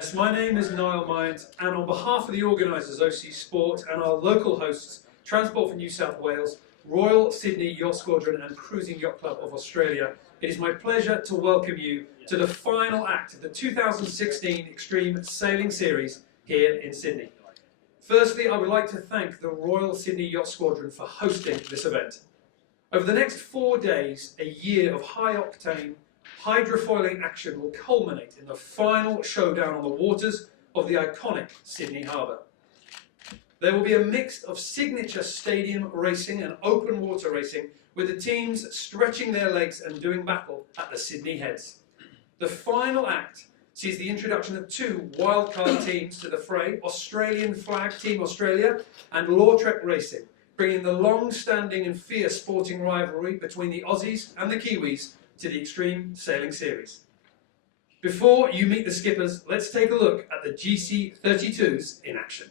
Yes, my name is Niall Myers, and on behalf of the organisers OC Sport and our local hosts, Transport for New South Wales, Royal Sydney Yacht Squadron and Cruising Yacht Club of Australia, it is my pleasure to welcome you to the final act of the 2016 Extreme Sailing Series here in Sydney. Firstly, I would like to thank the Royal Sydney Yacht Squadron for hosting this event. Over the next 4 days, a year of high-octane, hydrofoiling action will culminate in the final showdown on the waters of the iconic Sydney Harbour. There will be a mix of signature stadium racing and open water racing, with the teams stretching their legs and doing battle at the Sydney Heads. The final act sees the introduction of 2 wildcard teams to the fray, Australian flag Team Australia and Lautrec Racing, bringing the long-standing and fierce sporting rivalry between the Aussies and the Kiwis to the Extreme Sailing Series. Before you meet the skippers, let's take a look at the GC32s in action.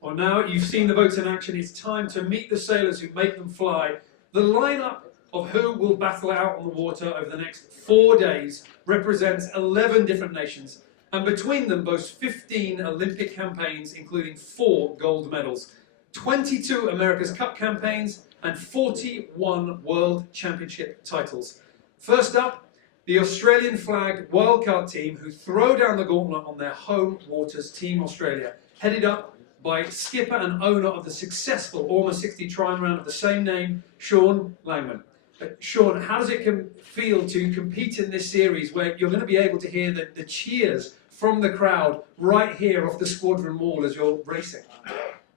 Well, now you've seen the boats in action, it's time to meet the sailors who make them fly. The lineup of who will battle out on the water over the next 4 days represents 11 different nations, and between them boasts 15 Olympic campaigns, including 4 gold medals, 22 America's Cup campaigns, and 41 World Championship titles. First up, the Australian flagged wildcard team who throw down the gauntlet on their home waters, Team Australia, headed up by skipper and owner of the successful Almost 60 Trine round of the same name, Sean Langman. Sean, how does it feel to compete in this series where you're going to be able to hear the cheers from the crowd right here off the squadron wall as you're racing?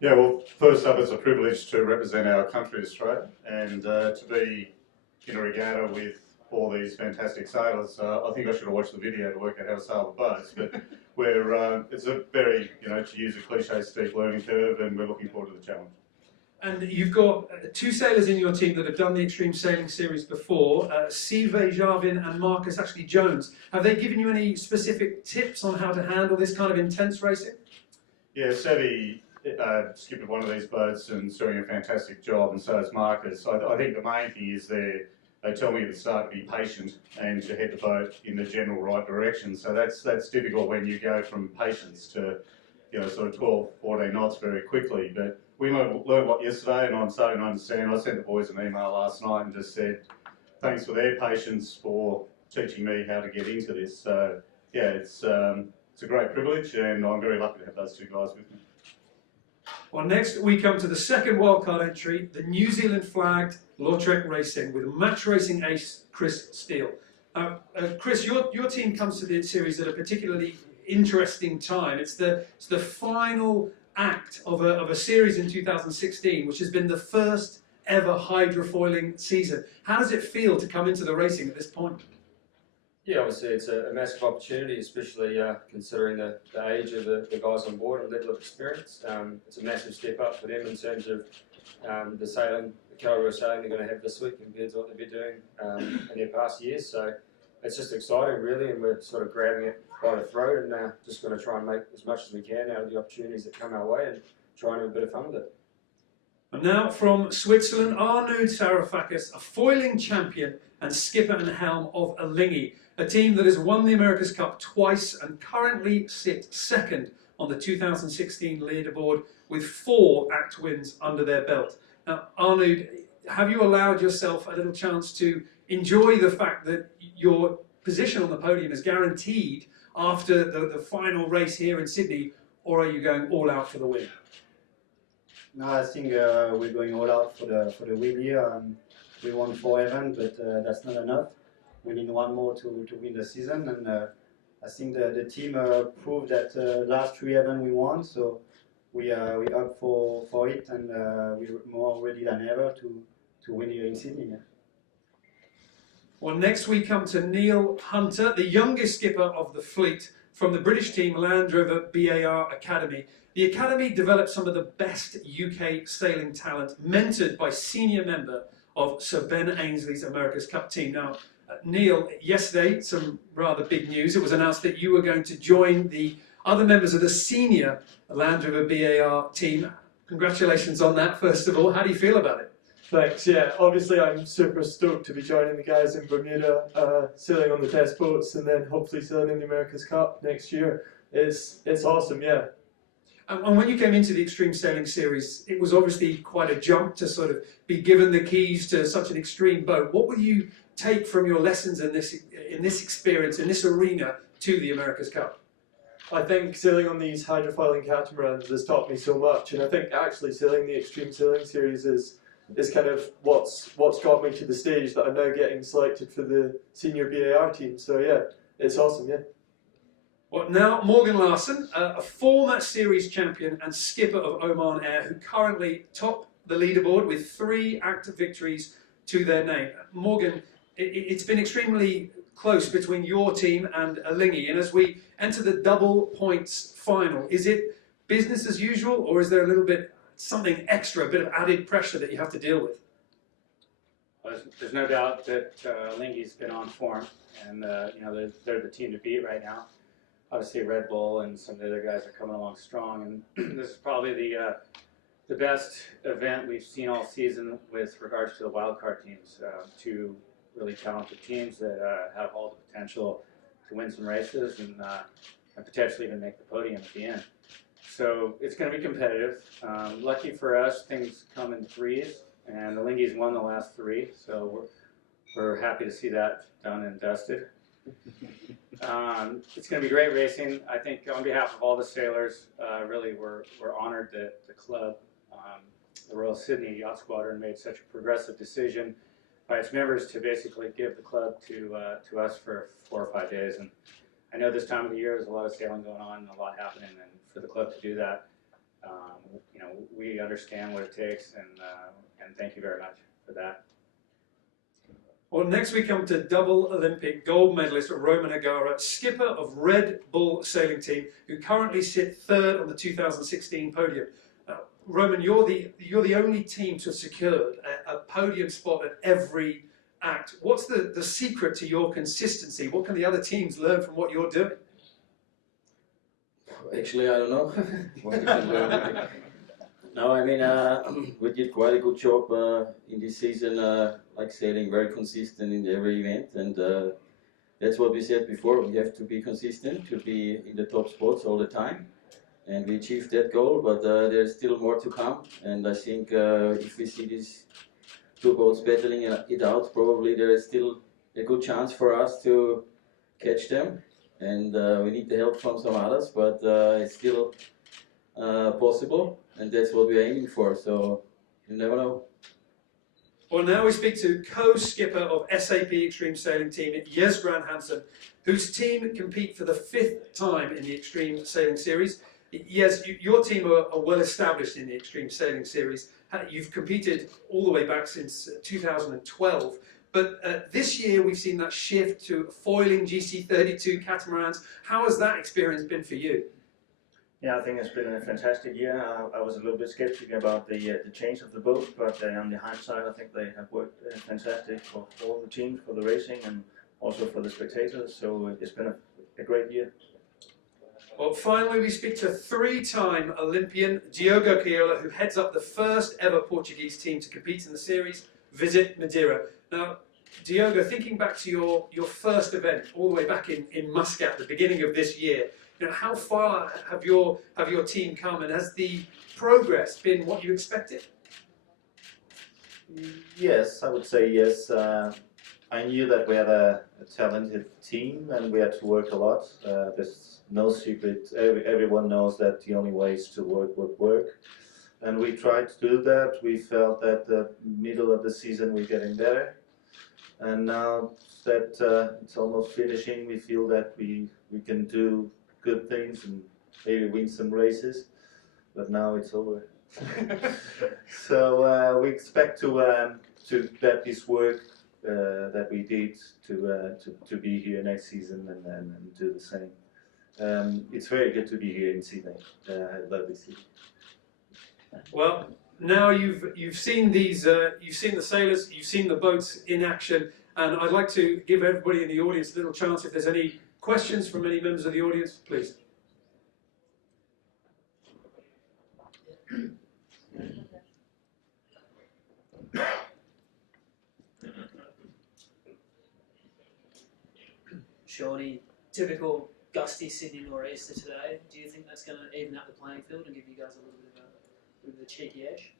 Yeah, well, first up, it's a privilege to represent our country, Australia, and to be in a regatta with all these fantastic sailors. I think I should have watched the video to work out how to sail the boats, but it's a very, to use a cliche, steep learning curve, and we're looking forward to the challenge. And you've got 2 sailors in your team that have done the Extreme Sailing Series before, Sive Jarvin and Marcus Ashley Jones. Have they given you any specific tips on how to handle this kind of intense racing? Yeah, Sevi skipped one of these boats and is doing a fantastic job, and so is Marcus. I think the main thing is they tell me at the start to be patient and to head the boat in the general right direction. So that's difficult when you go from patience to sort of 12, 14 knots very quickly. But we learned a lot yesterday, and I'm starting to understand. I sent the boys an email last night and just said thanks for their patience for teaching me how to get into this. So yeah, it's a great privilege, and I'm very lucky to have those 2 guys with me. Well, next we come to the second wildcard entry, the New Zealand flagged Lautrec Racing with match racing ace Chris Steele. Chris, your team comes to the series at a particularly interesting time. It's the final act of a series in 2016, which has been the first ever hydrofoiling season. How does it feel to come into the racing at this point? Yeah, obviously it's a massive opportunity, especially considering the age of the guys on board and level of experience. It's a massive step up for them in terms of the sailing, the calibre of sailing they're going to have this week compared to what they've been doing in their past years. So it's just exciting, really, and we're sort of grabbing it by the throat and just going to try and make as much as we can out of the opportunities that come our way and try and have a bit of fun with it. And now from Switzerland, Arnoud Sarafakis, a foiling champion and skipper and helm of Alinghi, a team that has won the America's Cup twice and currently sit second on the 2016 leaderboard with 4 act wins under their belt. Now, Arnoud, have you allowed yourself a little chance to enjoy the fact that your position on the podium is guaranteed after the final race here in Sydney, or are you going all out for the win? No, I think we're going all out for the win here. we won 4 events, but that's not enough. We need one more to win the season, and I think the team proved that last 3 events we won, so we up for it, and we're more ready than ever to win here in Sydney. Yeah. Well, next we come to Neil Hunter, the youngest skipper of the fleet from the British team Land Rover BAR Academy. The Academy developed some of the best UK sailing talent, mentored by senior member of Sir Ben Ainsley's America's Cup team. Now, Neil, yesterday, some rather big news. It was announced that you were going to join the other members of the senior Land Rover BAR team. Congratulations on that, first of all. How do you feel about it? Thanks, yeah. Obviously I'm super stoked to be joining the guys in Bermuda, sailing on the test boats and then hopefully sailing in the America's Cup next year. It's awesome, yeah. And when you came into the Extreme Sailing Series, it was obviously quite a jump to sort of be given the keys to such an extreme boat. What will you take from your lessons in this experience, in this arena, to the America's Cup? I think sailing on these hydrofoiling catamarans has taught me so much, and I think actually sailing the Extreme Sailing Series is kind of what's got me to the stage that I'm now getting selected for the senior BAR team. So yeah, it's awesome, yeah. Well, now Morgan Larson, a former series champion and skipper of Oman Air, who currently top the leaderboard with 3 active victories to their name. Morgan, it's been extremely close between your team and Alingi, and as we enter the double points final, is it business as usual, or is there a little bit something extra, a bit of added pressure that you have to deal with? Well, there's no doubt that Alingi's been on form, and you know, they're the team to beat right now. Obviously, Red Bull and some of the other guys are coming along strong, and this is probably the best event we've seen all season with regards to the wildcard teams. 2 really talented teams that have all the potential to win some races and potentially even make the podium at the end. So it's going to be competitive. Lucky for us, things come in 3s, and Alingi's won the last 3, so we're happy to see that done and dusted. It's going to be great racing. I think on behalf of all the sailors, really we're honored that the club, the Royal Sydney Yacht Squadron, made such a progressive decision by its members to basically give the club to us for 4 or 5 days. And I know this time of the year there's a lot of sailing going on and a lot happening, and for the club to do that, you know, we understand what it takes, and thank you very much for that. Well, next we come to double Olympic gold medalist Roman Agara, skipper of Red Bull sailing team, who currently sit 3rd on the 2016 podium. Roman, you're the only team to have secured a podium spot at every act. What's the secret to your consistency? What can the other teams learn from what you're doing? Actually, I don't know what we can learn. No, I mean, we did quite a good job in this season, like sailing very consistent in every event, and that's what we said before. We have to be consistent to be in the top spots all the time, and we achieved that goal, but there's still more to come, and I think if we see these 2 boats battling it out, probably there is still a good chance for us to catch them, and we need the help from some others, but it's still possible, and that's what we're aiming for, so you never know. Well, now we speak to co-skipper of SAP Extreme Sailing Team, Jes Gran Hansen, whose team compete for the 5th time in the Extreme Sailing Series. Jes, your team are well established in the Extreme Sailing Series. You've competed all the way back since 2012. But this year we've seen that shift to foiling GC32 catamarans. How has that experience been for you? Yeah, I think it's been a fantastic year. I was a little bit skeptical about the change of the boat, but on the hindsight, I think they have worked fantastic for all the teams, for the racing, and also for the spectators. So it's been a great year. Well, finally, we speak to 3-time Olympian Diogo Quiola, who heads up the first ever Portuguese team to compete in the series, Visit Madeira. Now, Diogo, thinking back to your first event all the way back in Muscat, the beginning of this year, you know, how far have your team come, and has the progress been what you expected? Yes, I would say yes. I knew that we had a talented team and we had to work a lot. There's no secret. Everyone knows that the only way is to work. and we tried to do that. We felt that the middle of the season we're getting better, and now that it's almost finishing, we feel that we can do good things and maybe win some races, but now it's over. So we expect to let this work that we did to be here next season and do the same. It's very good to be here in Sydney. I love this city. Well, now you've seen these, you've seen the sailors, you've seen the boats in action, and I'd like to give everybody in the audience a little chance. If there's any questions from any members of the audience, please. Shawnee, typical gusty Sydney nor'easter today. Do you think that's going to even out the playing field and give you guys a little bit of a cheeky edge?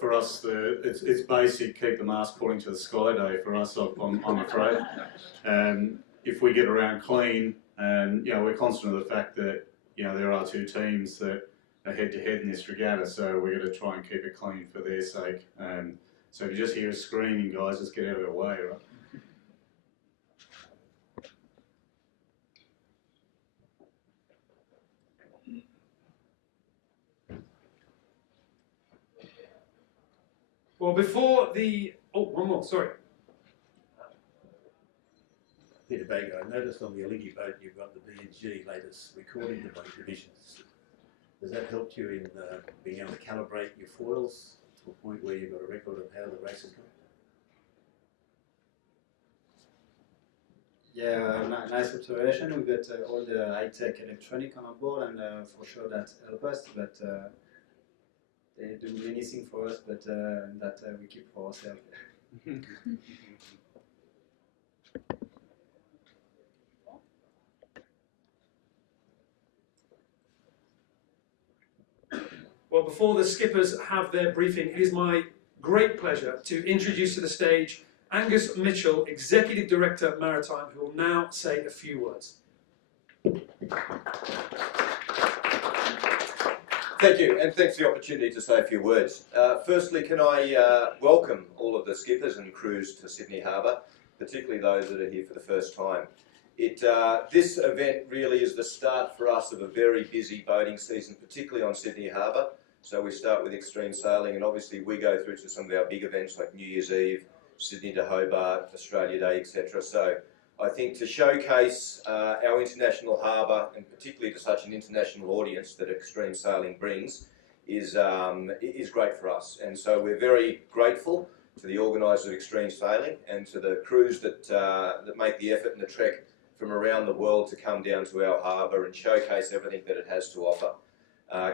For us, it's basic, keep the mask pointing to the sky day for us, I'm afraid. If we get around clean, we're conscious of the fact that there are two teams that are head-to-head in this regatta, so we're going to try and keep it clean for their sake. So if you just hear us screaming, guys, just get out of the way, right? Well, before the... Oh, one more, sorry. Peter Baker, I noticed on the Olingi boat you've got the B&G latest recording device divisions. Has that helped you in being able to calibrate your foils to a point where you've got a record of how the race has gone? Yeah, nice observation. We got all the high-tech electronic on board, and for sure that helps us, but they do anything for us, but that we keep for ourselves. Well, before the skippers have their briefing, it is my great pleasure to introduce to the stage Angus Mitchell, Executive Director Maritime, who will now say a few words. Thank you, and thanks for the opportunity to say a few words. Firstly, can I welcome all of the skippers and crews to Sydney Harbour, particularly those that are here for the first time. This event really is the start for us of a very busy boating season, particularly on Sydney Harbour. So we start with extreme sailing, and obviously we go through to some of our big events like New Year's Eve, Sydney to Hobart, Australia Day, etc. So I think to showcase our international harbour, and particularly to such an international audience that extreme sailing brings, is great for us. And so we're very grateful to the organisers of extreme sailing and to the crews that make the effort and the trek from around the world to come down to our harbour and showcase everything that it has to offer.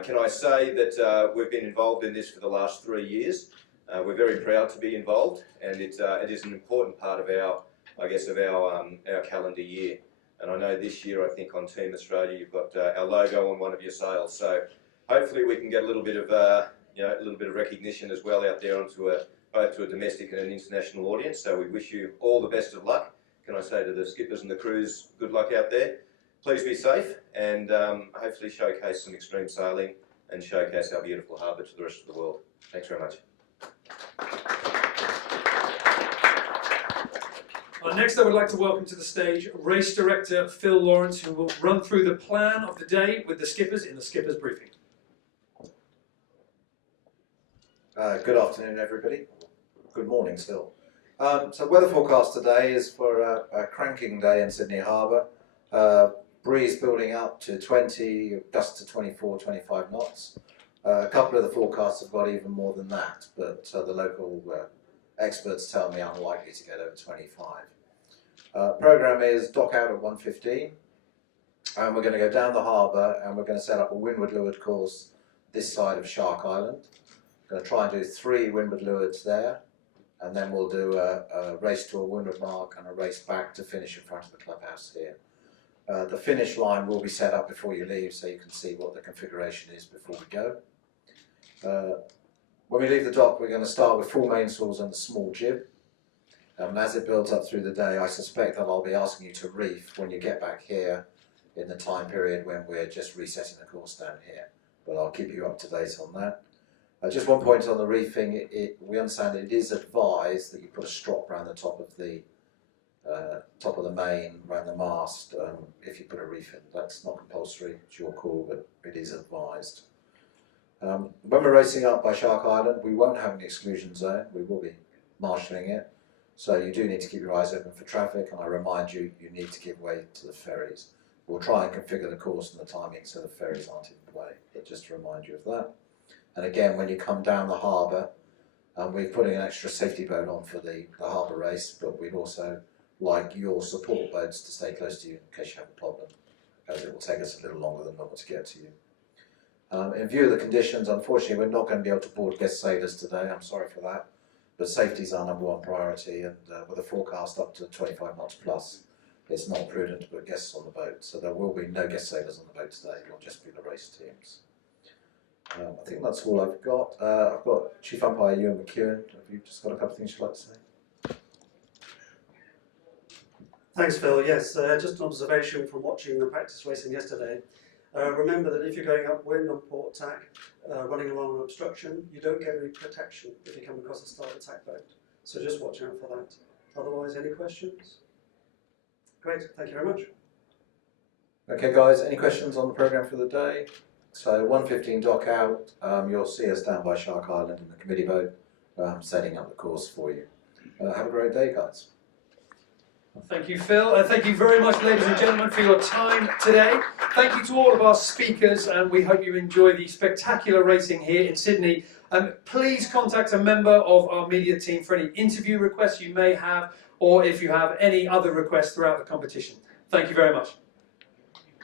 Can I say that we've been involved in this for the last 3 years. We're very proud to be involved, and it is an important part of our calendar year. And I know this year, I think on Team Australia, you've got our logo on one of your sails. So hopefully we can get a little bit of recognition as well out there onto both to a domestic and an international audience. So we wish you all the best of luck. Can I say to the skippers and the crews, good luck out there. Please be safe, and hopefully showcase some extreme sailing and showcase our beautiful harbour to the rest of the world. Thanks very much. Next, I would like to welcome to the stage Race Director Phil Lawrence, who will run through the plan of the day with the skippers in the skippers briefing. Good afternoon, everybody. Good morning still. So weather forecast today is for a cranking day in Sydney Harbour. Breeze building up to 20, gust to 24, 25 knots. A couple of the forecasts have got even more than that, but the local experts tell me unlikely to get over 25. Programme is dock out at 1:15, and we're going to go down the harbour and we're going to set up a windward leeward course this side of Shark Island. We're going to try and do 3 windward lewards there, and then we'll do a race to a windward mark and a race back to finish in front of the clubhouse here. The finish line will be set up before you leave, so you can see what the configuration is before we go. When we leave the dock, we're going to start with full mainsails and the small jib. And as it builds up through the day, I suspect that I'll be asking you to reef when you get back here in the time period when we're just resetting the course down here. but I'll keep you up to date on that. Just one point on the reefing, we understand it is advised that you put a strop around the top of the main, around the mast, if you put a reef in. That's not compulsory, it's your call, but it is advised. When we're racing up by Shark Island, we won't have an exclusion zone, we will be marshalling it. So you do need to keep your eyes open for traffic, and I remind you, you need to give way to the ferries. We'll try and configure the course and the timing so the ferries aren't in the way, but just to remind you of that. And again, when you come down the harbour, we're putting an extra safety boat on for the harbour race, but we'd also like your support boats to stay close to you in case you have a problem, as it will take us a little longer than normal to get to you. In view of the conditions, unfortunately, we're not going to be able to board guest sailors today, I'm sorry for that, but safety is our #1 priority, and with a forecast up to 25 knots plus, it's not prudent to put guests on the boat, so there will be no guest sailors on the boat today, it'll just be the race teams. I think that's all I've got. I've got Chief Umpire Ewan McEwen. Have you just got a couple of things you'd like to say? Thanks, Phil. Yes, just an observation from watching the practice racing yesterday. Remember that if you're going upwind on port tack, running along an obstruction, you don't get any protection if you come across a start attack boat. So just watch out for that. Otherwise, any questions? Great, thank you very much. Okay guys, any questions on the programme for the day? So 1:15 dock out, you'll see us down by Shark Island in the committee boat, setting up the course for you. Have a great day, guys. Thank you, Phil, and thank you very much, ladies and gentlemen, for your time today. Thank you to all of our speakers, and we hope you enjoy the spectacular racing here in Sydney. Please contact a member of our media team for any interview requests you may have, or if you have any other requests throughout the competition. Thank you very much.